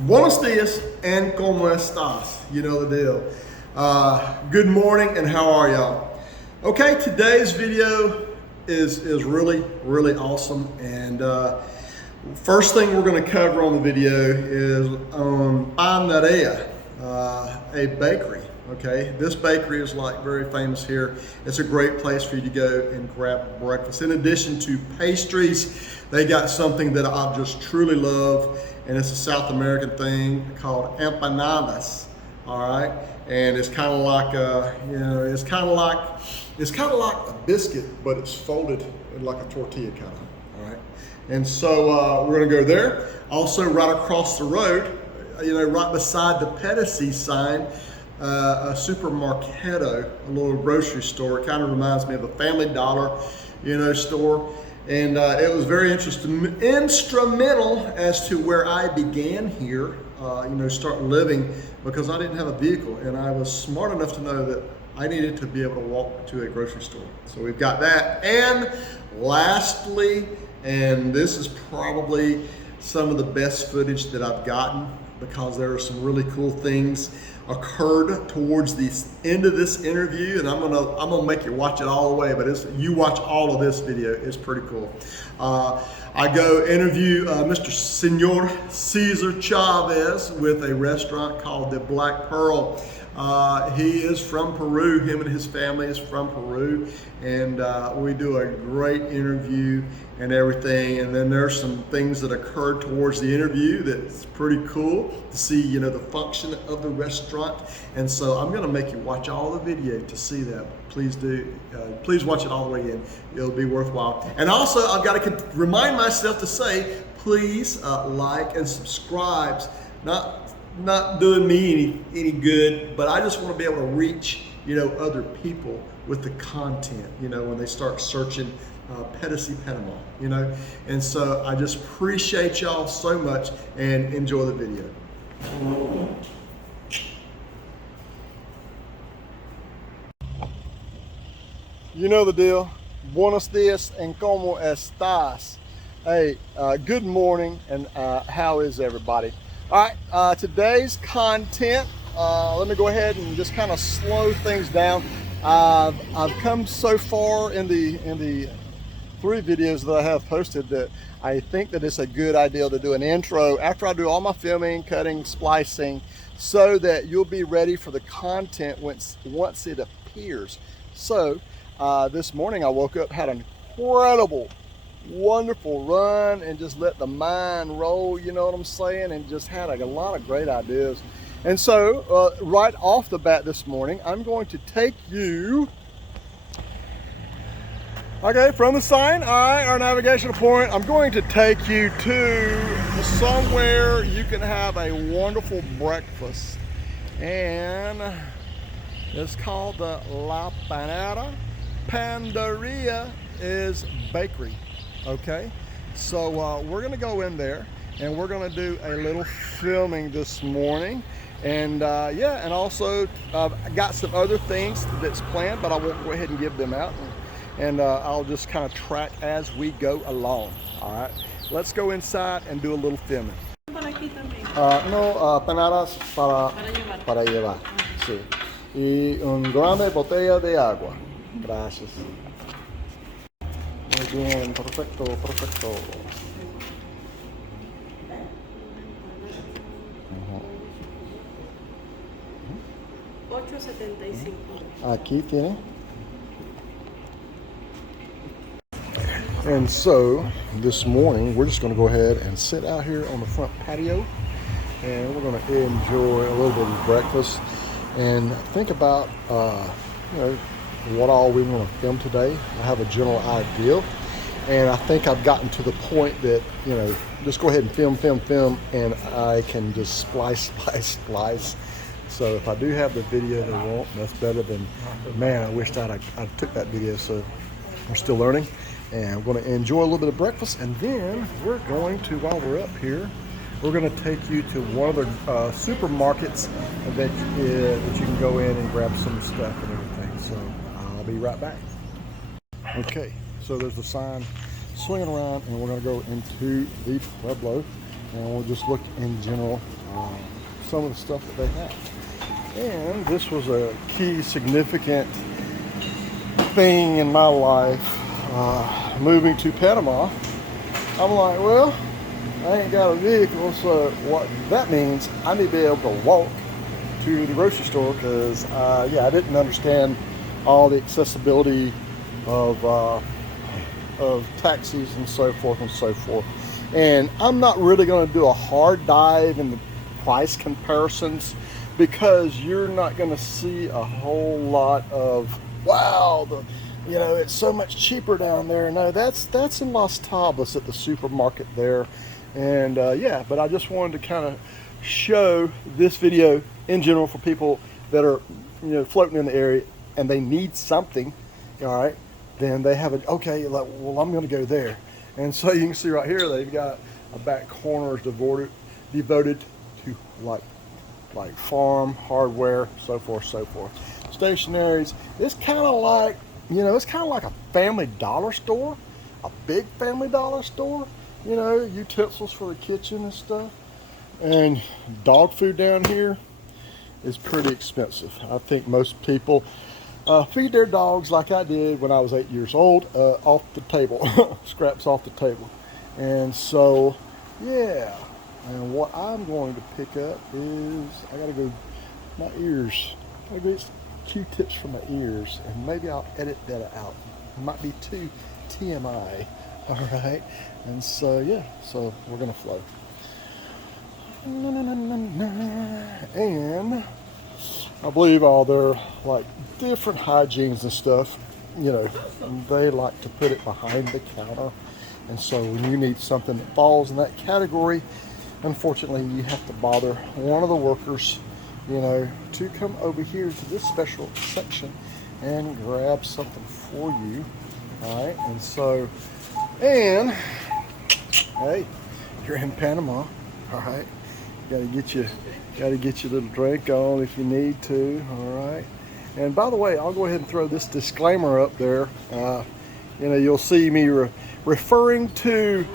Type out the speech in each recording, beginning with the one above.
Buenos dias and cómo estás? You know the deal. Good morning and how are y'all? Okay, today's video is really awesome, and first thing we're going to cover on the video is Panaderia, a bakery. Okay, this bakery is like very famous here. It's a great place for you to go and grab breakfast. In addition to pastries, they got something that I just truly love, and it's a South American thing called empanadas. All right, and it's kind of like it's kind of like a biscuit, but it's folded like a tortilla kind of. All right, and so we're gonna go there. Also, right across the road, right beside the Pedasi sign, a supermarketo, a little grocery store. It kind of reminds me of a Family Dollar, store. And it was very instrumental as to where I began here, start living, because I didn't have a vehicle, and I was smart enough to know that I needed to be able to walk to a grocery store. So we've got that. And lastly, and this is probably some of the best footage that I've gotten, because there are some really cool things occurred towards the end of this interview, and I'm gonna make you watch it all the way. But you watch all of this video; it's pretty cool. I go interview Mr. Senor Cesar Chaves with a restaurant called the Black Pearl. He is from Peru. Him and his family is from Peru, and we do a great interview and everything. And then there's some things that occurred towards the interview that's pretty cool to see, the function of the restaurant. And so I'm going to make you watch all the video to see that. Please do. Please watch it all the way in. It'll be worthwhile. And also, I've got to remind myself to say, please like and subscribe. Not doing me any good, but I just want to be able to reach, other people with the content, when they start searching Pedasi Panama, And so I just appreciate y'all so much, and enjoy the video. You know the deal. Buenos dias and cómo estás? Hey, good morning, and how is everybody? All right, today's content, let me go ahead and just kind of slow things down. I've come so far in the 3 videos that I have posted that I think that it's a good idea to do an intro after I do all my filming, cutting, splicing, so that you'll be ready for the content once it appears. So this morning I woke up, had an incredible, wonderful run, and just let the mind roll, you know what I'm saying, and just had a lot of great ideas. And so right off the bat this morning, I'm going to take you from the sign, all right, our navigational point. I'm going to take you to somewhere you can have a wonderful breakfast, and it's called the La Panera. Panaderia is bakery. Okay, so we're gonna go in there, and we're gonna do a little filming this morning, and and also I got some other things that's planned, but I won't go ahead and give them out, and I'll just kind of track as we go along. All right, let's go inside and do a little filming. Panadas para llevar. Sí. Y un grande botella de agua. Gracias. Muy bien, perfecto. 8.75. Aquí tiene. And so this morning we're just going to go ahead and sit out here on the front patio, and we're going to enjoy a little bit of breakfast and think about what all we want to film today. I have a general idea, and I think I've gotten to the point that just go ahead and film, and I can just splice. So if I do have the video they want, that's better than, man, I wished I took that video. So we're still learning, and we're going to enjoy a little bit of breakfast, and then we're going to, while we're up here, we're going to take you to one of the supermarkets that you can go in and grab some stuff and everything. So I'll be right back. Okay, so there's the sign swinging around, and we're going to go into the Pueblo, and we'll just look in general some of the stuff that they have. And this was a key significant thing in my life, moving to Panama. I'm like, well, I ain't got a vehicle, so what that means, I need to be able to walk to the grocery store, because yeah, I didn't understand all the accessibility of taxis and so forth and so forth. And I'm not really going to do a hard dive in the price comparisons, because you're not going to see a whole lot of, wow, it's so much cheaper down there. No, that's in Las Tablas at the supermarket there. And yeah, but I just wanted to kind of show this video in general for people that are floating in the area and they need something. All right, then they have okay, like, well, I'm going to go there. And so you can see right here, they've got a back corner devoted to like farm hardware, so forth, so forth. Stationaries. It's kind of like, it's kind of like a family dollar store, a big family dollar store. Utensils for the kitchen and stuff. And dog food down here is pretty expensive. I think most people feed their dogs like I did when I was 8 years old, off the table, scraps off the table. And so, yeah. And what I'm going to pick up is, I gotta go, my ears. I gotta get Q-tips for my ears, and maybe I'll edit that out. It might be too TMI, all right? And so, yeah, so we're gonna flow. And I believe all their like different hygienes and stuff, they like to put it behind the counter. And so when you need something that falls in that category, unfortunately you have to bother one of the workers, to come over here to this special section and grab something for you. All right, and so, and hey, you're in Panama, all right, gotta get your little drink on if you need to. All right, and by the way, I'll go ahead and throw this disclaimer up there. You'll see me referring to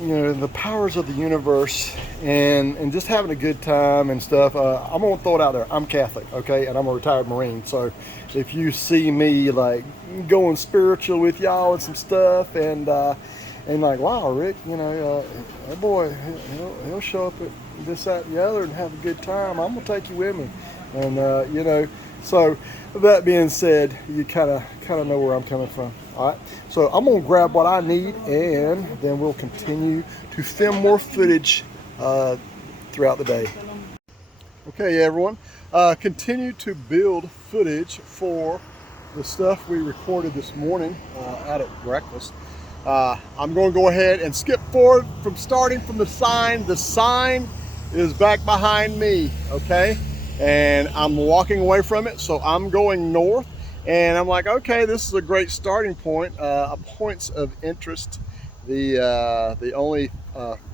the powers of the universe and just having a good time and stuff. I'm gonna throw it out there. I'm Catholic, okay, and I'm a retired Marine. So if you see me like going spiritual with y'all and some stuff, and like, wow, Rick, that boy, he'll show up at this, that, and the other and have a good time, I'm gonna take you with me. And so that being said, you kind of know where I'm coming from. All right, so I'm gonna grab what I need, and then we'll continue to film more footage throughout the day. Okay, everyone, continue to build footage for the stuff we recorded this morning out at breakfast. I'm going to go ahead and skip forward from starting from the sign. The sign is back behind me, okay? And I'm walking away from it, so I'm going north. And I'm like, okay, this is a great starting point. Points of interest. The only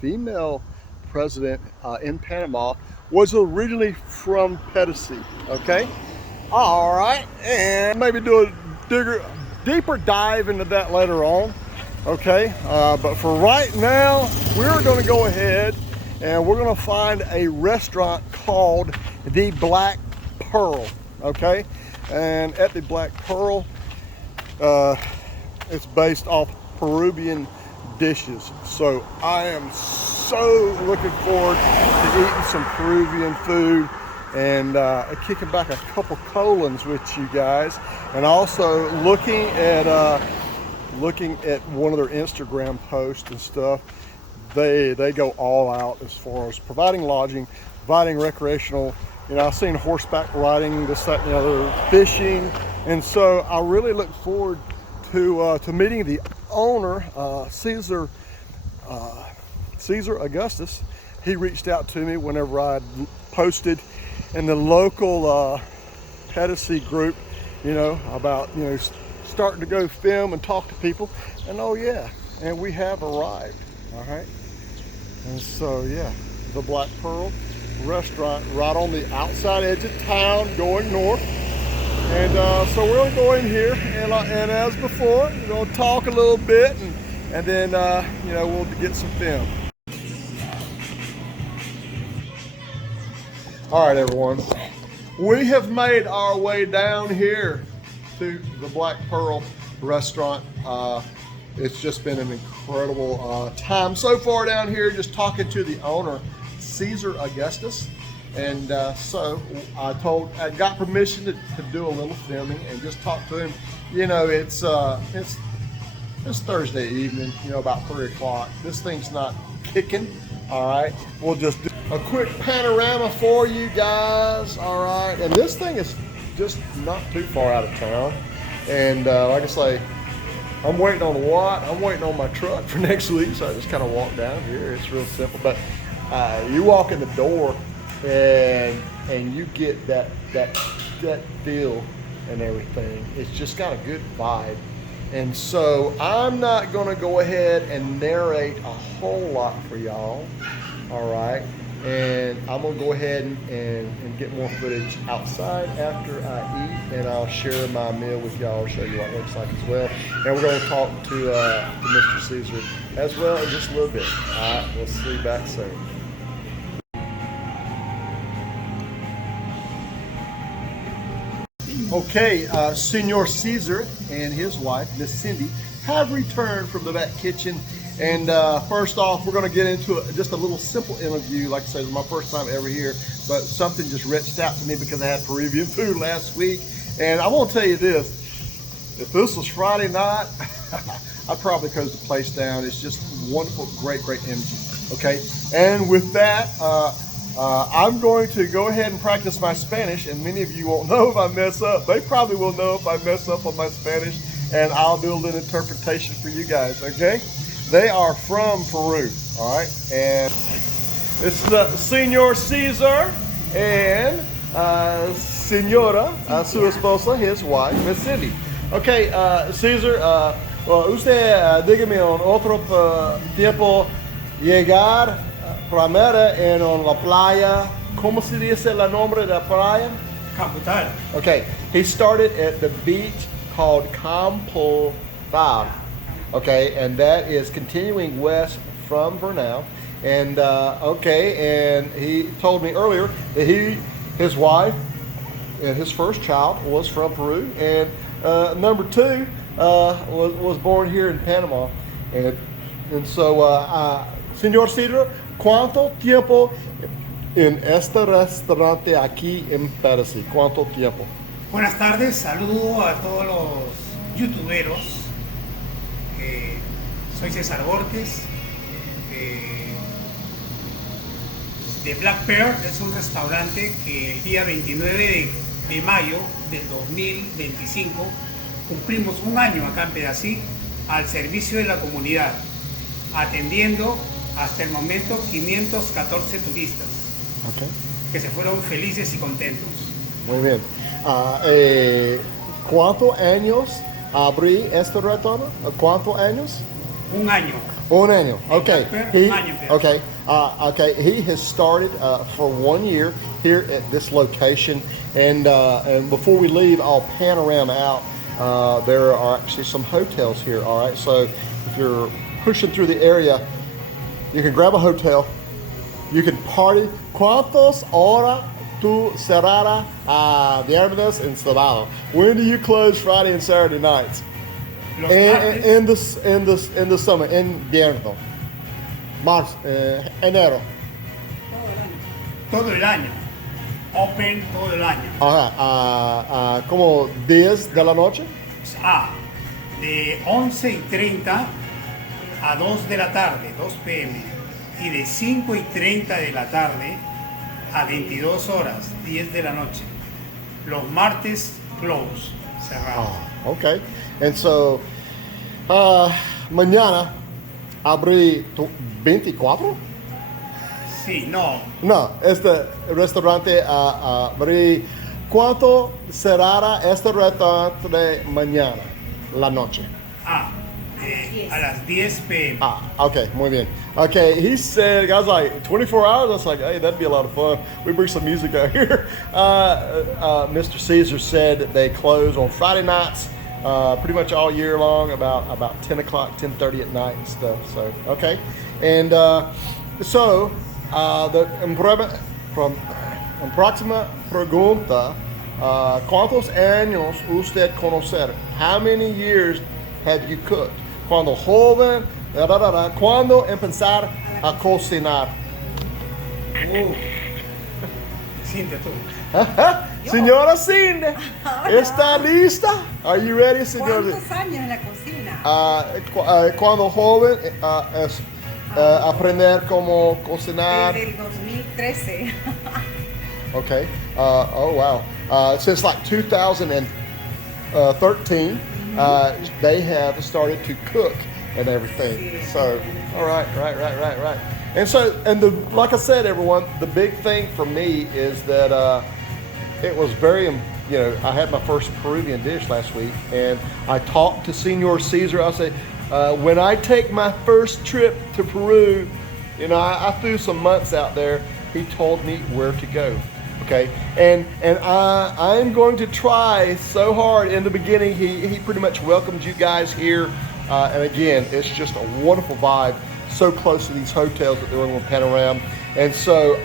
female president in Panama was originally from Pedasi, okay? All right, and maybe do a deeper dive into that later on, okay? But for right now, we're gonna go ahead and we're gonna find a restaurant called the Black Pearl, okay? And at the Black Pearl, it's based off Peruvian dishes. So I am so looking forward to eating some Peruvian food and kicking back a couple colons with you guys, and also looking at one of their Instagram posts and stuff. They go all out as far as providing lodging, providing recreational. I've seen horseback riding, this, that, and the other, fishing, and so I really look forward to meeting the owner, Cesar Augustus. He reached out to me whenever I posted in the local Pedasi group, about starting to go film and talk to people, and oh yeah, and we have arrived. All right, and so yeah, the Black Pearl restaurant right on the outside edge of town going north. And so we're going to go in here and as before, we're going to talk a little bit, and then we'll get some film. All right, everyone. We have made our way down here to the Black Pearl restaurant. It's just been an incredible time so far down here, just talking to the owner, Cesar Augustus. And so I got permission to do a little filming and just talk to him. You know, it's Thursday evening, you know, about 3 o'clock. This thing's not kicking. All right, we'll just do a quick panorama for you guys. All right, and this thing is just not too far out of town. And like I say, I'm waiting on what? I'm waiting on my truck for next week, so I just kind of walk down here. It's real simple, but you walk in the door and you get that feel and everything. It's just got a good vibe. And so I'm not gonna go ahead and narrate a whole lot for y'all, all right? And I'm gonna go ahead and get more footage outside after I eat, and I'll share my meal with y'all, show you what it looks like as well. And we're gonna talk to Mr. Cesar as well in just a little bit. All right, we'll see you back soon. Okay, Senor Cesar and his wife, Miss Cindy, have returned from the back kitchen. And first off, we're going to get into just a little simple interview. Like I said, it's my first time ever here, but something just reached out to me because I had Peruvian food last week. And I want to tell you this, if this was Friday night, I'd probably close the place down. It's just wonderful, great energy, okay? And with that, I'm going to go ahead and practice my Spanish, and many of you won't know if I mess up. They probably will know if I mess up on my Spanish, and I'll do a little interpretation for you guys, okay? They are from Peru, all right? And it's the Senor Cesar and Senora, su esposa, his wife, Miss Cindy. Okay, Cesar, well, usted dígame en otro tiempo llegar primero en la playa. ¿Cómo se dice el nombre de la playa? Capital. Okay, he started at the beach called Campo Val. Okay, and that is continuing west from Vernal. And and he told me earlier that his wife, and his first child was from Peru, and number two was born here in Panama. And so, Señor Cedro, ¿cuánto tiempo en este restaurante aquí en Pedasi? ¿Cuánto tiempo? Buenas tardes, saludo a todos los youtuberos. Soy César Borges. De Black Pearl es un restaurante que el día 29 de mayo del 2025 cumplimos un año acá en Pedasi al servicio de la comunidad, atendiendo hasta el momento 514 turistas, okay, que se fueron felices y contentos. Muy bien. ¿Cuántos años abrí este restaurante? ¿Cuántos años? Un año. Un año. Okay. Un año. Okay. Okay. He has started for 1 year here at this location, and before we leave, I'll panorama out. There are actually some hotels here. All right. So if you're pushing through the area, you can grab a hotel. You can party. ¿Cuántas horas tú cerrara viernes y sábado? When do you close Friday and Saturday nights? In the summer, in invierno, marzo, enero. Todo el año. Open todo el año. Ajá. Como 10 de la noche. De 11:30 a 2 de la tarde, 2 p.m. y de 5:30 de la tarde a 22 horas, 10 de la noche. Los martes close, cerrado. Okay. And so, mañana abrí 24? Sí, no. No, este restaurante abrí. ¿Cuánto cerrará este restaurante mañana, la noche? A las 10 p.m. Okay, muy bien. Okay, he said, guys, like 24 hours. I was like, hey, that'd be a lot of fun. We bring some music out here. Mr. Cesar said that they close on Friday nights, pretty much all year long, about 10 o'clock, 10:30 at night and stuff. So, okay, and so the employment from próxima pregunta. ¿Cuántos años usted conocer? How many years have you cooked? Cuando joven, ¿cuándo empezar a cocinar? Cintia, tú. Señora Cindy, ¿está lista? Are you ready, señora? ¿Cuántos años en la cocina? Cuando joven es aprender cómo cocinar. Desde el 2013. Okay. Oh wow. Since like 2013, they have started to cook and everything. So, all right. And so, like I said, everyone, the big thing for me is that it was very, I had my first Peruvian dish last week, and I talked to Senor Cesar. I said, when I take my first trip to Peru, I threw some months out there. He told me where to go. Okay, and I'm going to try so hard. In the beginning, he pretty much welcomed you guys here, and again, it's just a wonderful vibe. So close to these hotels that they're in Panorama, and so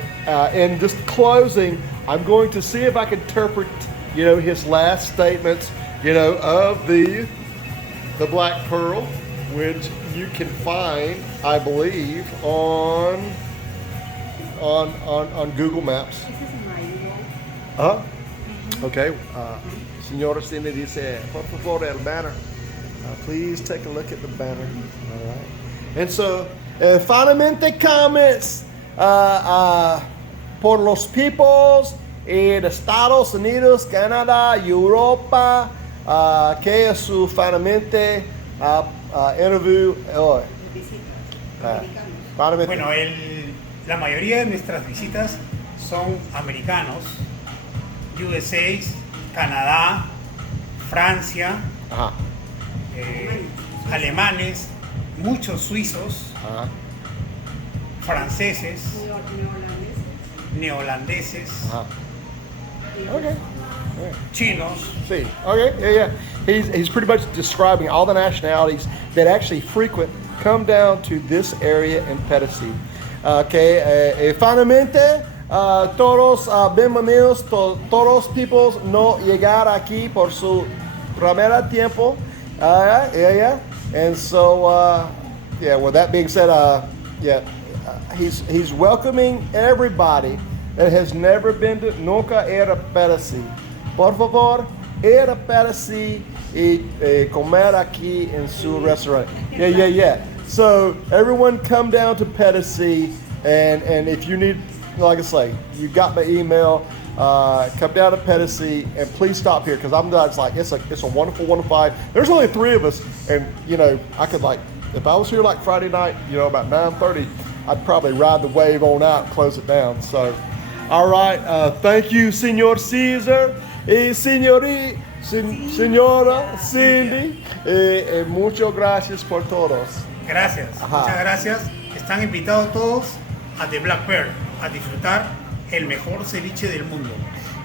in just closing, I'm going to see if I can interpret, his last statements, of the Black Pearl, which you can find, I believe, on Google Maps. Okay. Señora Cindy dice, por favor, el banner. Please take a look at the banner. All right. And so, finalmente comments por los peoples de Estados Unidos, Canadá, Europa, que es su finalmente interview hoy. Bueno, la mayoría de nuestras visitas son americanos, USA, Canadá, Francia, alemanes, muchos suizos, franceses, neolandeses, Okay. chinos. See, okay, yeah. He's pretty much describing all the nationalities that actually come down to this area in Pedasi. Okay, finalmente, todos bienvenidos, todos peoples no llegar aquí por su primer tiempo. And so, with that being said, he's welcoming everybody that has never been to nunca era Pedasi. Por favor, era Pedasi y comer aquí en su restaurante. Yeah. So everyone come down to Pedasi, and if you need, like I say, you got my email. Come down to Pedasi and please stop here because I'm just like it's a wonderful vibe. There's only 3 of us, and I could if I was here like Friday night, about 9:30, I'd probably ride the wave on out and close it down. So, all right, thank you, Senor Cesar y Señora Cindy, muchas gracias por todos. Gracias, muchas gracias. Están invitados todos a The Black Pearl a disfrutar el mejor ceviche del mundo.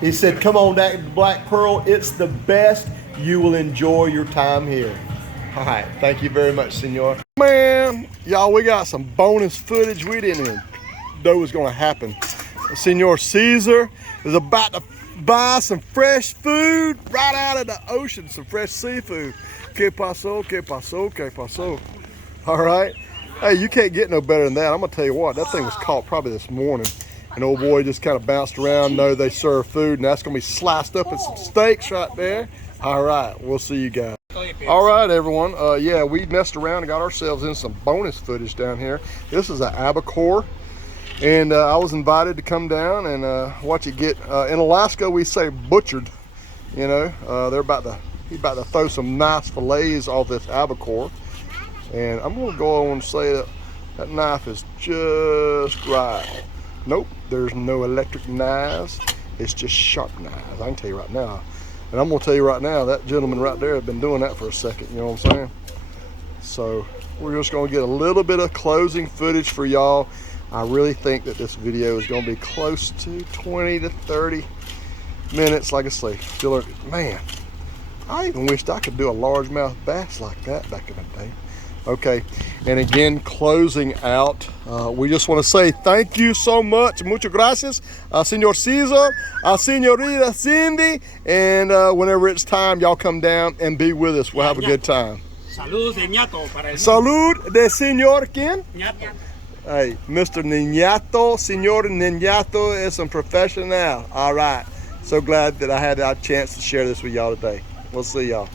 He said, come on down to Black Pearl. It's the best. You will enjoy your time here. All right. Thank you very much, senor. Man, y'all, we got some bonus footage we didn't even know was going to happen. Senor Cesar is about to buy some fresh food right out of the ocean, some fresh seafood. ¿Qué pasó? ¿Qué pasó? ¿Qué pasó? All right. Hey, you can't get no better than that. I'm going to tell you what, that thing was caught probably this morning. And old boy just kind of bounced around. No, they serve food, and that's going to be sliced up in some steaks right there. All right, we'll see you guys. All right, everyone. Yeah, we messed around and got ourselves in some bonus footage down here. This is an albacore, and I was invited to come down and watch it get. In Alaska, we say butchered. They're he's about to throw some nice fillets off this albacore, and I'm going to go on and say that knife is just right. Nope, there's no electric knives. It's just sharp knives. I can tell you right now. And I'm going to tell you right now, that gentleman right there has been doing that for a second. You know what I'm saying? So we're just going to get a little bit of closing footage for y'all. I really think that this video is going to be close to 20 to 30 minutes. Like I say, man, I even wished I could do a largemouth bass like that back in the day. Okay, and again, closing out, we just want to say thank you so much. Muchas gracias, Senor Cesar, Senorita Cindy, and whenever it's time, y'all come down and be with us. We'll have a good time. Saludos de ñato para el mundo. Salud de Señor ¿quién? Ñato. Hey, Mr. Niñato, Señor Niñato is a professional. All right, so glad that I had a chance to share this with y'all today. We'll see y'all.